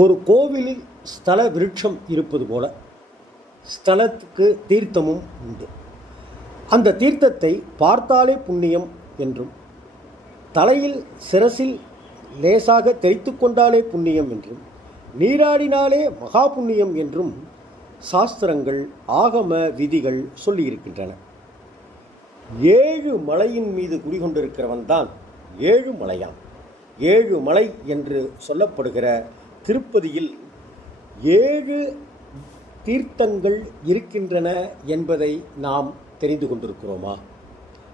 ஒரு கோவிலில் ஸ்தல விருட்சம் இருப்பது போல ஸ்தலத்துக்கு தீர்த்தமும் உண்டு. அந்த தீர்த்தத்தை பார்த்தாலே புண்ணியம் என்றும் தலையில் சிரசில் லேசாக தெரித்து கொண்டாலே புண்ணியம் என்றும் நீராடினாலே மகா புண்ணியம் என்றும் சாஸ்திரங்கள் ஆகம விதிகள் சொல்லியிருக்கின்றன. ஏழு மலையின் மீது குடிகொண்டிருக்கிறவன் தான் ஏழு மலையான் ஏழு மலை என்று சொல்லப்படுகிற திருப்பதியில் ஏழு தீர்த்தங்கள் இருக்கின்றன என்பதை நாம் தெரிந்து கொண்டிருக்கிறோமா?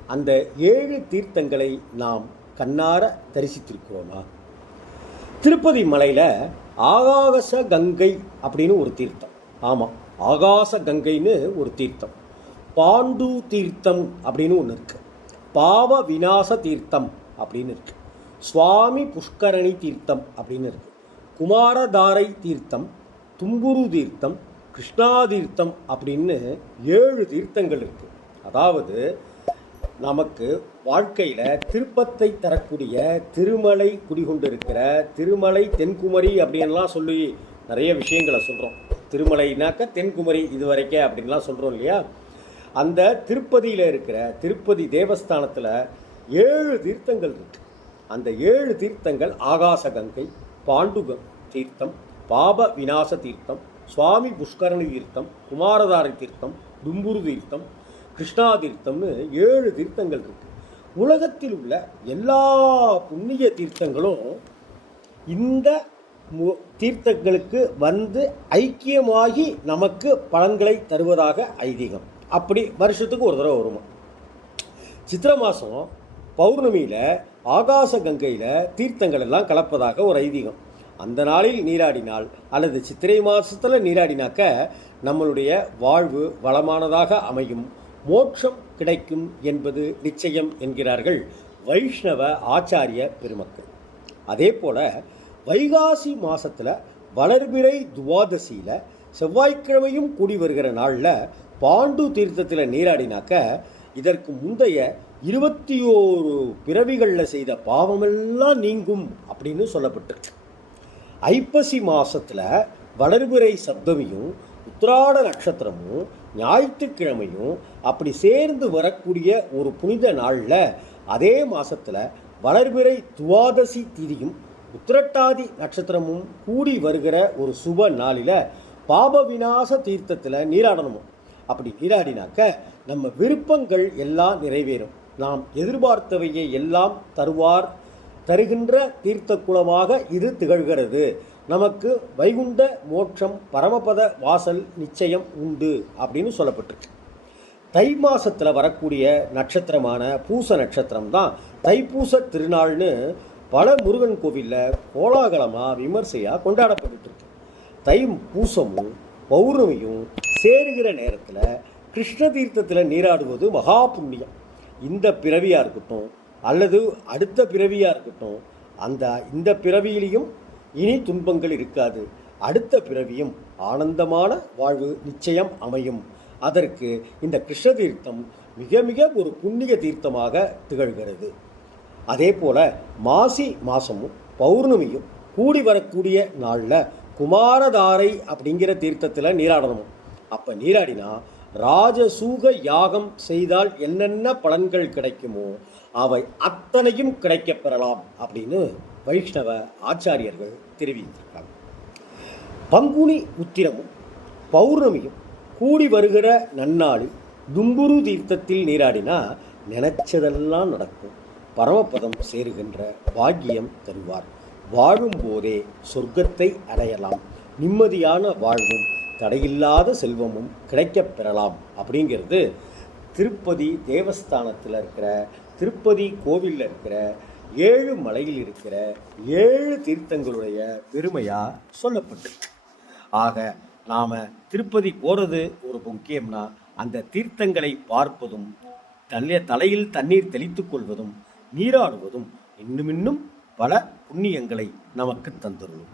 அந்த ஏழு தீர்த்தங்களை நாம் கண்ணார தரிசித்திருக்கிறோமா? திருப்பதி மலையில் ஆகாச கங்கை அப்படின்னு ஒரு தீர்த்தம். ஆமாம் ஆகாச கங்கைன்னு ஒரு தீர்த்தம். பாண்டு தீர்த்தம் அப்படின்னு ஒன்று இருக்கு. பாவ விநாச தீர்த்தம் அப்படின்னு இருக்கு. சுவாமி புஷ்கரணி தீர்த்தம் அப்படின்னு இருக்கு. குமாரதாரை தீர்த்தம் தும்புரு தீர்த்தம் கிருஷ்ணா தீர்த்தம் அப்படின்னு ஏழு தீர்த்தங்கள் இருக்கு. அதாவது நமக்கு வாழ்க்கையில் திருப்பத்தை தரக்கூடிய திருமலை குடிகொண்டிருக்கிற திருமலை தென்குமரி அப்படின்லாம் சொல்லி நிறைய விஷயங்களை சொல்கிறோம் திருமலைனாக்க தென்குமரி இது அப்படின்லாம் சொல்கிறோம் இல்லையா? அந்த திருப்பதியில் இருக்கிற திருப்பதி தேவஸ்தானத்தில் ஏழு தீர்த்தங்கள் இருக்கு. அந்த ஏழு தீர்த்தங்கள் ஆகாச கங்கை பாண்டுகம் தீர்த்தம் பாப விநாச தீர்த்தம் சுவாமி புஷ்கரணி தீர்த்தம் குமாரதாரி தீர்த்தம் தும்புரு தீர்த்தம் கிருஷ்ணா தீர்த்தம்னு ஏழு தீர்த்தங்கள் இருக்கு. உலகத்தில் உள்ள எல்லா புண்ணிய தீர்த்தங்களும் இந்த மு- தீர்த்தங்களுக்கு வந்து ஐக்கியமாகி நமக்கு பலன்களை தருவதாக ஐதீகம். அப்படி வருஷத்துக்கு ஒரு தடவை வருமா? சித்திரை மாதம் பௌர்ணமியில் ஆகாச கங்கையில் தீர்த்தங்கள் எல்லாம் கலப்பதாக ஒரு ஐதீகம். அந்த நாளில் நீராடினால் அல்லது சித்திரை மாதத்தில் நீராடினாக்க நம்மளுடைய வாழ்வு வளமானதாக அமையும். மோட்சம் கிடைக்கும் என்பது நிச்சயம் என்கிறார்கள் வைஷ்ணவ ஆச்சாரிய பெருமக்கள். அதே போல வைகாசி மாதத்தில் வளர்பிறை துவாதசியில் செவ்வாய்க்கிழமையும் கூடி வருகிற நாளில் பாண்டு தீர்த்தத்தில் நீராடினாக்க இதற்கு முந்தைய இருபத்தி ஓரு பிறவிகளில் செய்த பாவமெல்லாம் நீங்கும் அப்படின்னு சொல்லப்பட்டிருக்கு. ஐப்பசி மாதத்தில் வளர்பிறை சப்தமியும் உத்திராட நட்சத்திரமும் ஞாயிற்றுக்கிழமையும் அப்படி சேர்ந்து வரக்கூடிய ஒரு புனித நாளில் அதே மாதத்தில் வளர்பிறை துவாதசி திதியும் உத்திரட்டாதி நட்சத்திரமும் கூடி வருகிற ஒரு சுப நாளில் பாப விநாச தீர்த்தத்தில் நீராடணுமோ? அப்படி நீராடினாக்க நம்ம விருப்பங்கள் எல்லாம் நிறைவேறும். நாம் எதிர்பார்த்தவையை எல்லாம் தருவார் தருகின்ற தீர்த்த குலமாக இது திகழ்கிறது. நமக்கு வைகுண்ட மோட்சம் பரமபத வாசல் நிச்சயம் உண்டு அப்படின்னு சொல்லப்பட்டிருக்கு. தை மாசத்தில் வரக்கூடிய நட்சத்திரமான பூச நட்சத்திரம் தான் தைப்பூச திருநாள்னு பல முருகன் கோவிலில் கோலாகலமாக விமர்சையாக கொண்டாடப்பட்டுருக்கு. தை பூசமும் பௌர்ணமியும் சேருகிற நேரத்தில் கிருஷ்ண தீர்த்தத்தில் நீராடுவது மகா புண்ணியம். இந்த பிறவியாக இருக்கட்டும் அல்லது அடுத்த பிறவியாக இருக்கட்டும் அந்த இந்த பிறவியிலையும் இனி துன்பங்கள் இருக்காது. அடுத்த பிறவியும் ஆனந்தமான வாழ்வு நிச்சயம் அமையும். அதற்கு இந்த கிருஷ்ண தீர்த்தம் மிக மிக ஒரு புண்ணிய தீர்த்தமாக திகழ்கிறது. அதே போல் மாசி மாசமும் பௌர்ணமியும் கூடி வரக்கூடிய நாளில் குமாரதாரை அப்படிங்கிற தீர்த்தத்தில் நீராடணும். அப்போ நீராடினா ராஜசூக யாகம் செய்தால் என்னென்ன பலன்கள் கிடைக்குமோ அவை அத்தனையும் கிடைக்கப் பெறலாம் அப்படின்னு வைஷ்ணவ ஆச்சாரியர்கள் தெரிவித்திருக்காங்க பங்குனி உத்திரமும் பௌர்ணமியும் கூடி வருகிற நன்னாளில் தும்புரு தீர்த்தத்தில் நீராடினா நினைச்சதெல்லாம் நடக்கும். பரமபதம் சேருகின்ற பாக்கியம் தருவார். வாழும் போதே சொர்க்கத்தை அடையலாம். நிம்மதியான வாழ்வும் தடையில்லாத செல்வமும் கிடைக்கப் பெறலாம் அப்படிங்கிறது திருப்பதி தேவஸ்தானத்தில் இருக்கிற திருப்பதி கோவிலில் இருக்கிற ஏழு மலையில் இருக்கிற ஏழு தீர்த்தங்களுடைய பெருமையாக சொல்லப்பட்டிருக்கு. ஆக நாம் திருப்பதி போகிறது ஒரு முக்கியம்னா அந்த தீர்த்தங்களை பார்ப்பதும் தன்னை தலையில் தண்ணீர் தெளித்து கொள்வதும் நீராடுவதும் இன்னும் இன்னும் பல புண்ணியங்களை நமக்கு தந்துள்ளோம்